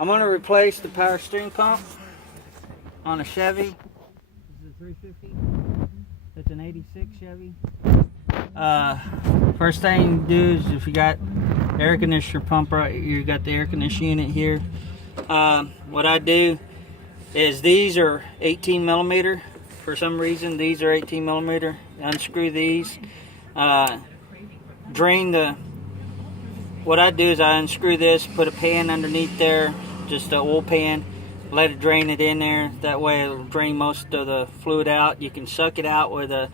I'm going to replace the power steering pump on a Chevy. This is a 350. It's an 86 Chevy. First thing you do is if you got air conditioner pump right, you got the air conditioning unit here. What I do is these are 18 millimeter. For some reason, these are 18 millimeter. Unscrew these. Drain the. What I do is I unscrew this, put a pan underneath there, just an oil pan. Let it drain it in there. That way it'll drain most of the fluid out. You can suck it out with a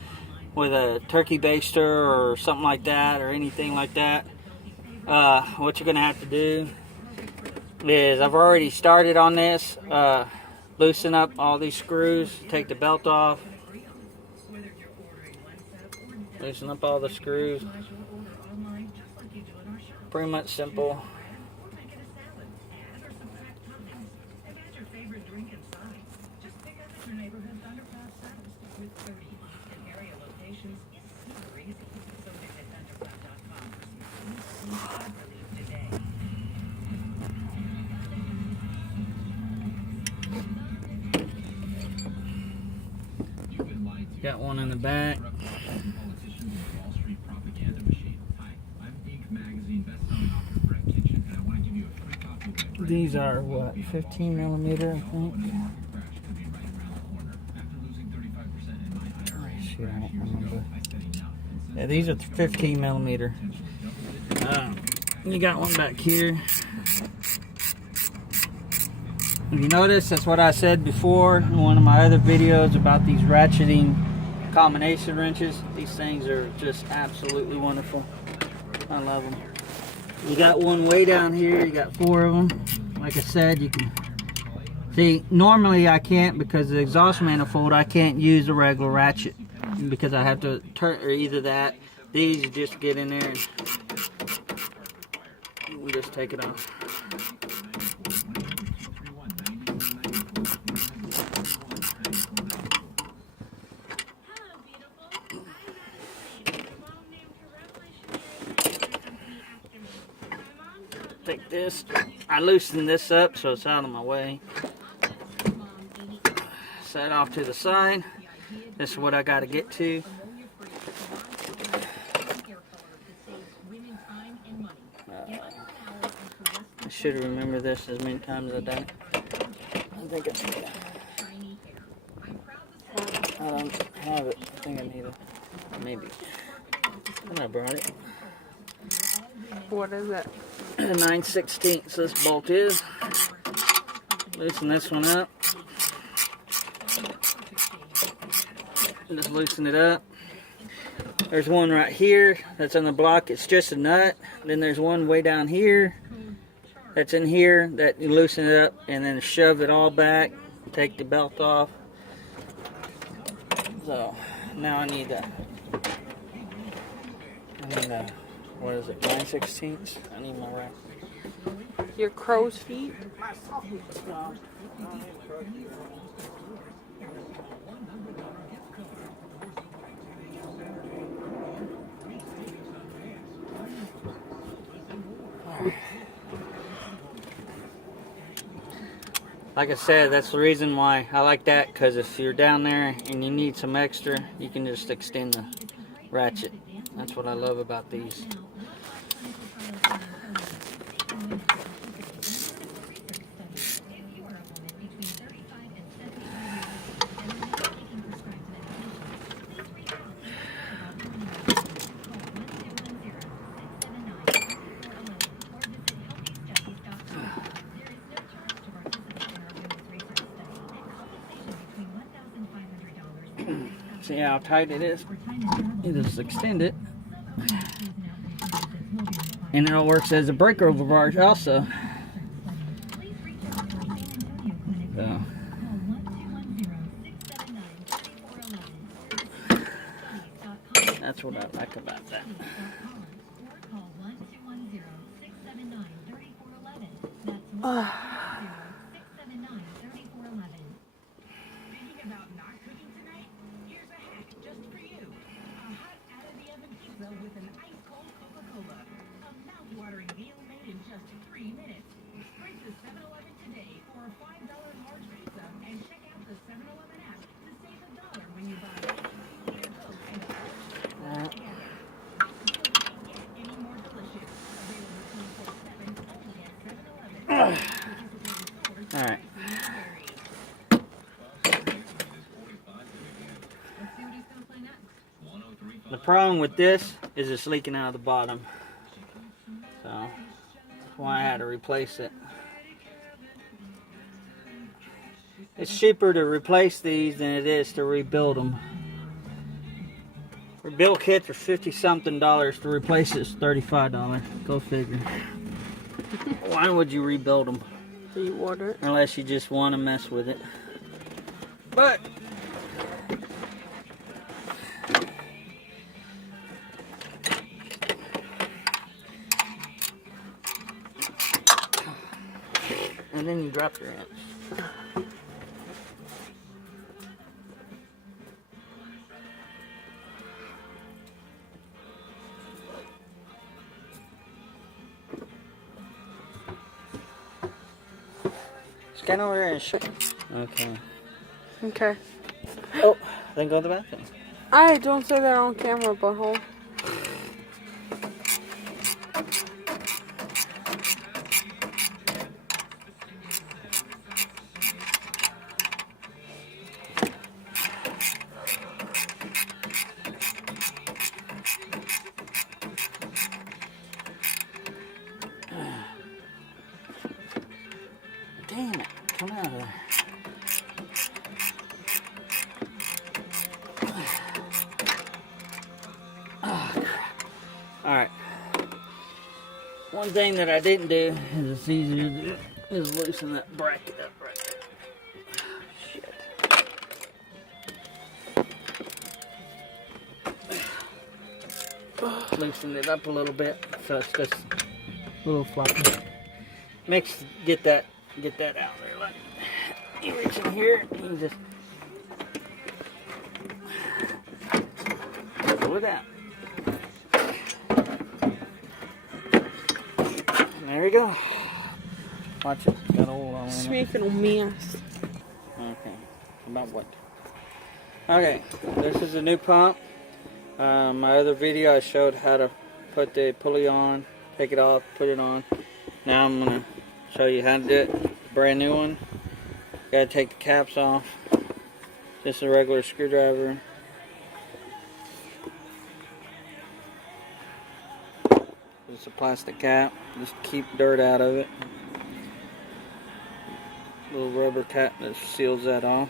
turkey baster or something like that, or anything like that. What you're gonna have to do is, I've already started on this. Loosen up all these screws. Take the belt off. Loosen up all the screws. Pretty much simple. Got one in the back. These are what, 15 millimeter, I think. Shoot, I don't remember. Yeah, these are 15 millimeter. You got one back here. If you notice, that's what I said before in one of my other videos about these ratcheting combination wrenches. These things are just absolutely wonderful. I love them. You got one way down here. You got 4 of them. Like I said, you can see. Normally I can't, because of the exhaust manifold. I can't use a regular ratchet because I have to turn, or either that. These you just get in there and we'll just take it off. Take this, I loosen this up so it's out of my way. Set off to the side. This is what I got to get to. I should remember this as many times as I've done it. I think I don't have it. I think I need it. Maybe. And I brought it. What is it? 9/16 this bolt is. Loosen this one up. Just loosen it up. There's one right here that's on the block. It's just a nut. Then there's one way down here that's in here that you loosen it up and then shove it all back. Take the belt off. So now I need what is it, 9/16? I need my rack. Your crow's feet? Like I said, that's the reason why I like that, because if you're down there and you need some extra, you can just extend the ratchet. That's what I love about these. See how tight it is? You just extend it. And it works as a breakover bar also. So. That's what I like about that. With an ice-cold Coca-Cola. A mouth-watering meal made in just 3 minutes. Straight to 7-Eleven Alright. The problem with this is it's leaking out of the bottom. So that's why I had to replace it. It's cheaper to replace these than it is to rebuild them. Rebuild kits are $50-something. To replace it's $35. Go figure. Why would you rebuild them? Do you order it? Unless you just want to mess with it. But and then you drop your wrench. Scan over here and show. Okay. Okay. Oh, then go to the bathroom. I don't say that on camera, butthole. Damn it. Come out of there. Oh, crap. Alright. One thing that I didn't do is it's easier to do is loosen that bracket up right there. Shit. Loosen it up a little bit so it's just a little floppy. Get that out there. Like, you reach in here and you just pull it out. There we go. Watch it. Got oil on It's it. making a mess. Okay. About what? Okay. This is a new pump. My other video I showed how to put the pulley on, take it off, put it on. Now I'm gonna show you how to do it. Brand new one. Gotta take the caps off. Just a regular screwdriver. Just a plastic cap. Just keep dirt out of it. Little rubber cap that seals that off.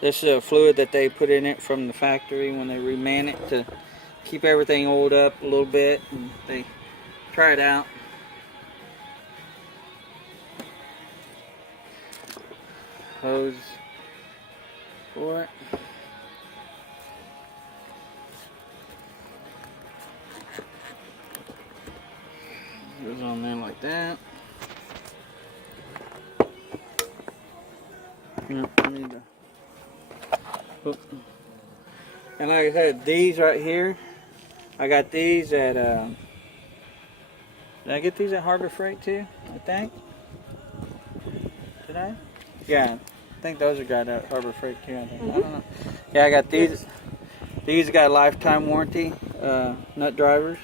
This is a fluid that they put in it from the factory when they reman it to keep everything oiled up a little bit. And they try it out. Hose for it. Goes on there like that. Yep, I need to. Oop. And like I said, these right here, I got these at. Did I get these at Harbor Freight too? I think. Did I? Yeah, I think those are got at Harbor Freight too. I think. I don't know. Yeah, I got these. These got lifetime warranty. Nut drivers.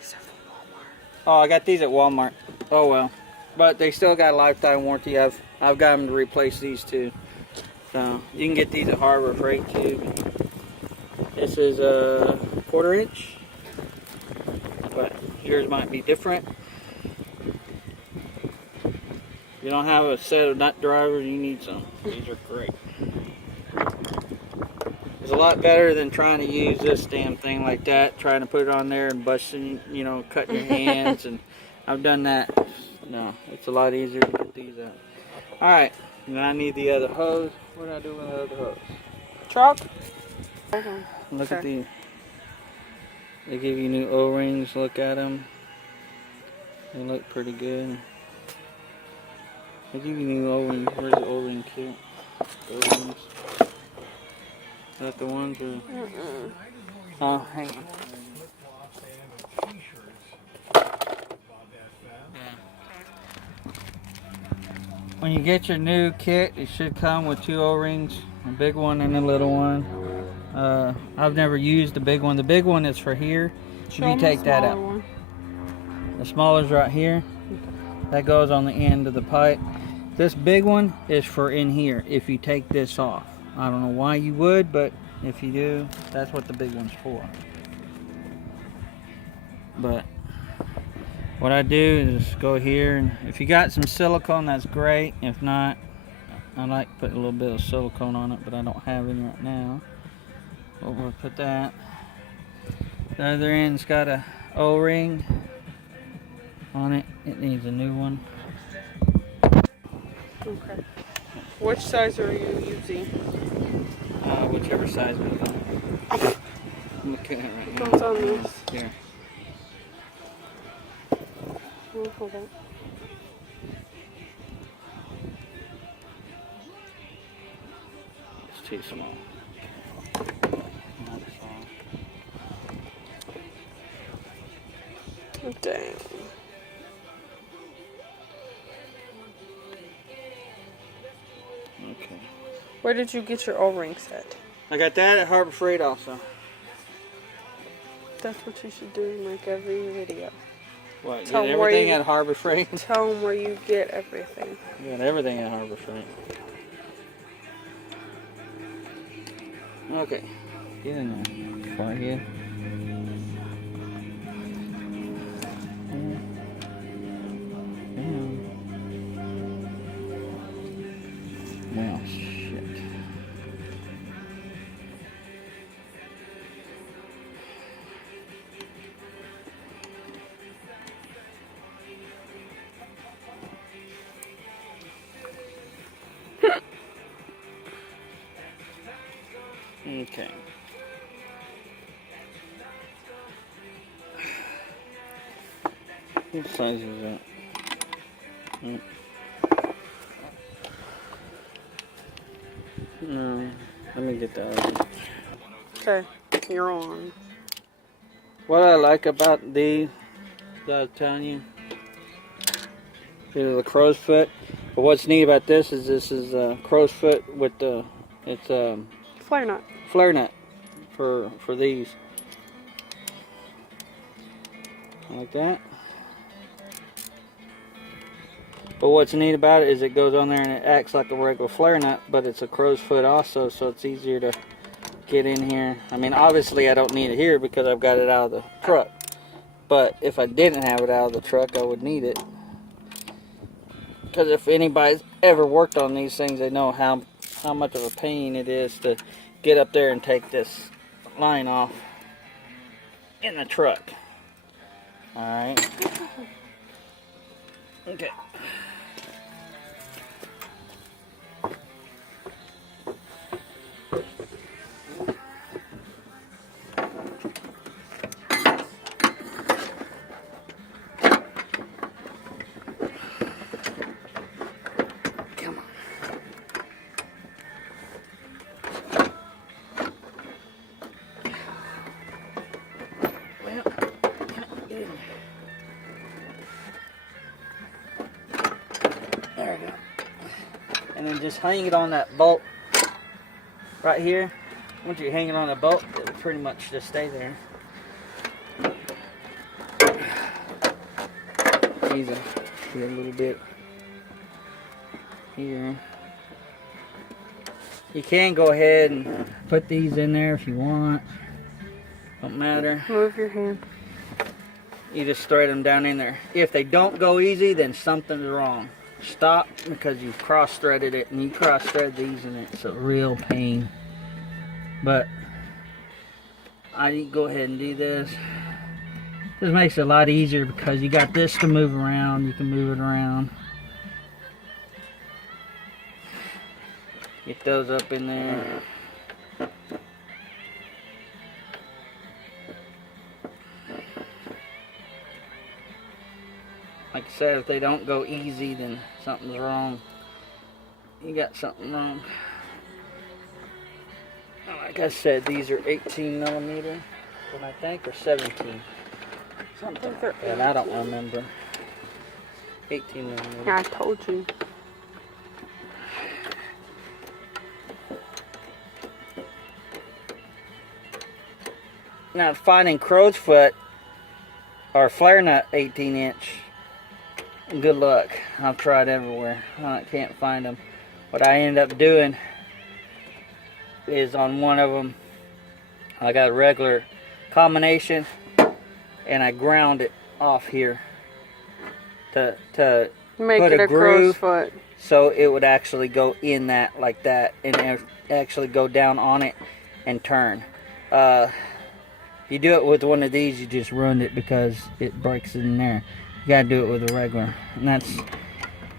These are from Walmart. Oh, I got these at Walmart. Oh well, but they still got a lifetime warranty. I've got them to replace these too. So you can get these at Harbor Freight too. This is a 1/4 inch, but yours might be different. If you don't have a set of nut drivers, you need some. These are great. It's a lot better than trying to use this damn thing like that, trying to put it on there and busting, you know, cutting your hands. And I've done that. No, it's a lot easier to get these out. Alright, and I need the other hose. What do I do with the other hose? Truck? Look at Okay. these. They give you new O-rings. Look at them. They look pretty good. They give you new O-rings. Where's the O-ring kit? O-rings. Is that the ones or? Oh, hang on. When you get your new kit, it should come with 2 O-rings, a big one and a little one. I've never used the big one. The big one is for here. Show You them take the that smaller out. one. The smaller's right here. That goes on the end of the pipe. This big one is for in here if you take this off. I don't know why you would, but if you do, that's what the big one's for. But what I do is go here, and if you got some silicone, that's great. If not, I like putting a little bit of silicone on it, but I don't have any right now. But we'll put that. The other end's got a O-ring on it. It needs a new one. Okay. Which size are you using? Whichever size goes on. I'm looking at it right now. What's on this? Here. Oh, hold on. It's too small. Not small. Dang. Okay. Where did you get your O-ring set? I got that at Harbor Freight also. That's what you should do in like every video. What? Tell Get 'em where everything you- at Harbor Freight? Tell them where you get everything. Got everything at Harbor Freight. Okay. Get in there before I get. Well, shit. Okay. What size is that? No, let me get that. Okay, you're on. What I like about these, that I was telling you, these are the crow's foot. But what's neat about this is crow's foot with the Flare nut. flare nut for these. Like that. But what's neat about it is it goes on there and it acts like a regular flare nut, but it's a crow's foot also, so it's easier to get in here. I mean, obviously I don't need it here because I've got it out of the truck. But if I didn't have it out of the truck, I would need it. Because if anybody's ever worked on these things, they know how much of a pain it is to get up there and take this line off in the truck. Alright. Okay. Come on. Well, get in there. There we go. And then just hang it on that bolt right here. Once you hang it on a bolt, it'll pretty much just stay there. Easy. Get a little bit here. You can go ahead and put these in there if you want. Don't matter. Move your hand. You just thread them down in there. If they don't go easy, then something's wrong. Stop because you've cross-threaded it, and you cross-thread these and it's a real pain. But I go ahead and do this. This makes it a lot easier because you got this to move around. You can move it around. Get those up in there. Like I said, if they don't go easy, then something's wrong. You got something wrong. Like I said, these are 18 millimeter, and I think, or 17. Something like that. I don't remember. 18 millimeter. Yeah, I told you. Now, finding crow's foot or flare nut 18 inch good luck. I've tried everywhere. I can't find them. What I ended up doing is on one of them, I got a regular combination and I ground it off here to Make put it a a groove crow's foot. so it would actually go in that like that and actually go down on it and turn. You do it with one of these, you just run it because it breaks in there. You gotta do it with a regular, and that's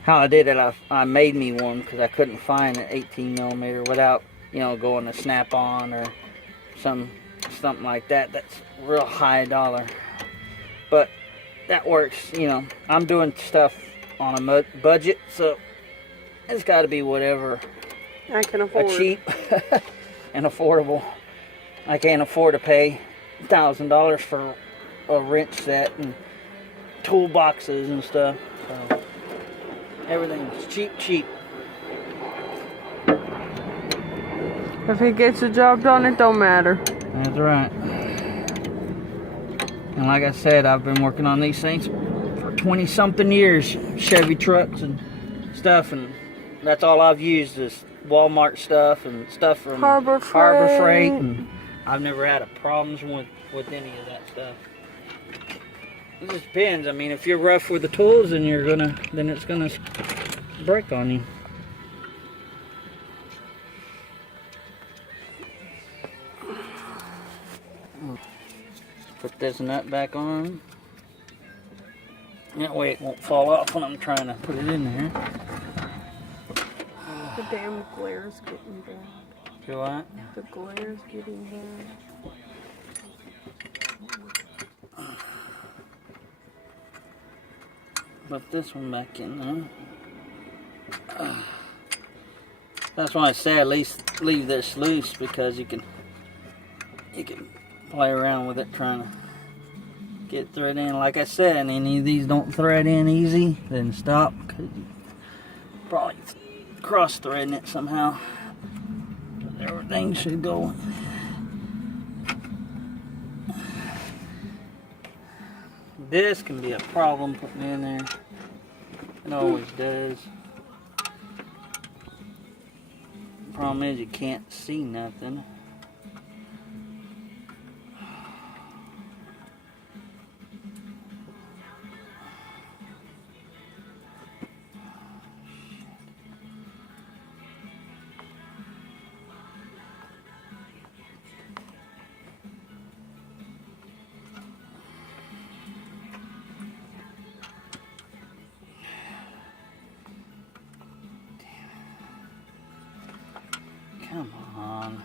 how I did it. I made me one because I couldn't find an 18 millimeter without, you know, going to Snap-on or something like that. That's real high dollar, but that works. You know, I'm doing stuff on a budget, so it's got to be whatever I can afford. cheap and affordable. I can't afford to pay $1,000 for a wrench set and toolboxes and stuff. So everything's cheap. If he gets the job done, it don't matter. That's right. And like I said, I've been working on these things for 20 something years. Chevy trucks and stuff, and that's all I've used is Walmart stuff and stuff from Harbor Freight. And I've never had a problems with any of that stuff. It just depends. I mean, if you're rough with the tools, then it's gonna break on you. Put this nut back on. That way it won't fall off when I'm trying to put it in there. The damn glare's getting bad. Do what? The glare's getting bad. Put this one back in there. That's why I say at least leave this loose, because you can play around with it trying to get thread in. Like I said, and any of these don't thread in easy, then stop, because you probably cross threading it somehow. Everything should go. This can be a problem putting in there. It always does. Problem is you can't see nothing. Come on.